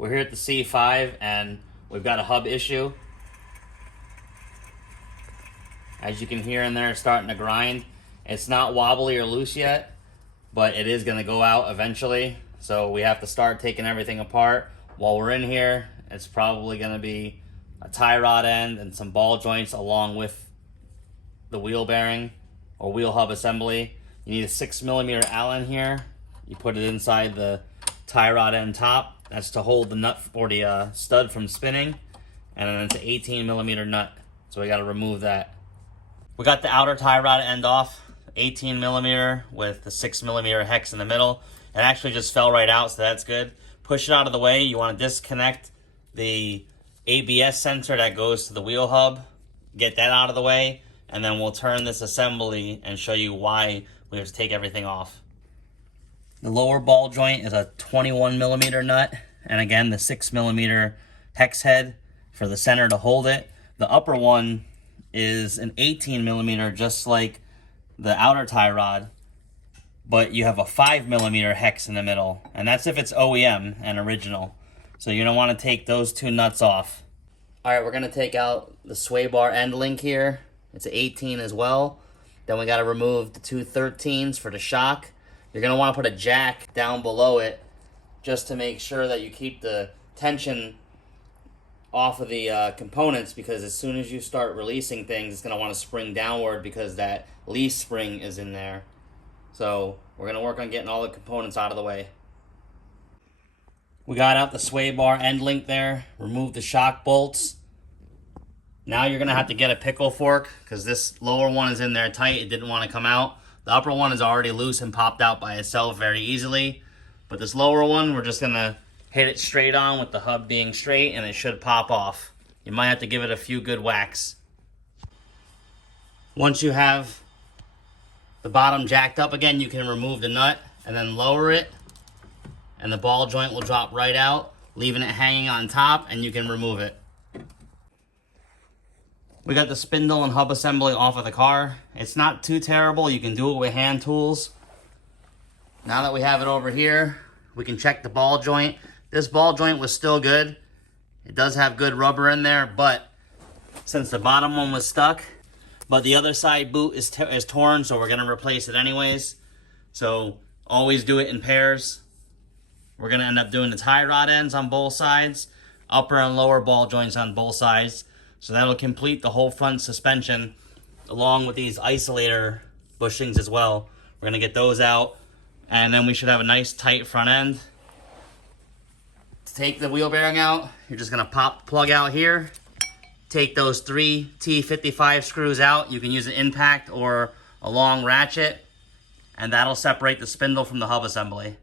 We're here at the C5 and we've got a hub issue. As you can hear in there, it's starting to grind. It's not wobbly or loose yet, but it is gonna go out eventually. So we have to start taking everything apart. While we're in here, it's probably gonna be a tie rod end and some ball joints along with the wheel bearing or wheel hub assembly. You need a 6mm Allen here. You put it inside the tie rod end top. That's to hold the nut or the stud from spinning. And then it's an 18mm nut. So we gotta remove that. We got the outer tie rod end off, 18mm with the 6mm hex in the middle. It actually just fell right out, so that's good. Push it out of the way. You wanna disconnect the ABS sensor that goes to the wheel hub. Get that out of the way. And then we'll turn this assembly and show you why we have to take everything off. The lower ball joint is a 21mm nut, and again the 6mm hex head for the center to hold it. The upper one is an 18mm, just like the outer tie rod, but you have a 5mm hex in the middle, and that's if it's OEM and original. So you're gonna want to take those two nuts off. All right, we're gonna take out the sway bar end link here. It's an 18 as well. Then we gotta remove the two 13s for the shock. You're going to want to put a jack down below it just to make sure that you keep the tension off of the components, because as soon as you start releasing things, it's going to want to spring downward because that leaf spring is in there. So we're going to work on getting all the components out of the way. We got out the sway bar end link there, remove the shock bolts. Now you're going to have to get a pickle fork because this lower one is in there tight. It didn't want to come out. The upper one is already loose and popped out by itself very easily. But this lower one, we're just going to hit it straight on with the hub being straight, and it should pop off. You might have to give it a few good whacks. Once you have the bottom jacked up again, you can remove the nut and then lower it. And the ball joint will drop right out, leaving it hanging on top, and you can remove it. We got the spindle and hub assembly off of the car. It's not too terrible. You can do it with hand tools. Now that we have it over here, we can check the ball joint. This ball joint was still good. It does have good rubber in there, but since the bottom one was stuck, but the other side boot is torn, so we're going to replace it anyways. So always do it in pairs. We're going to end up doing the tie rod ends on both sides, upper and lower ball joints on both sides. So that'll complete the whole front suspension, along with these isolator bushings as well. We're going to get those out, and then we should have a nice tight front end. To take the wheel bearing out, you're just going to pop the plug out here. Take those 3 T55 screws out. You can use an impact or a long ratchet, and that'll separate the spindle from the hub assembly.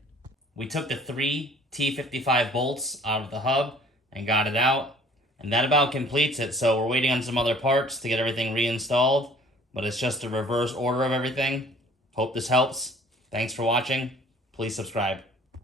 We took the 3 T55 bolts out of the hub and got it out. And that about completes it. So we're waiting on some other parts to get everything reinstalled, but it's just a reverse order of everything. Hope this helps. Thanks for watching. Please subscribe.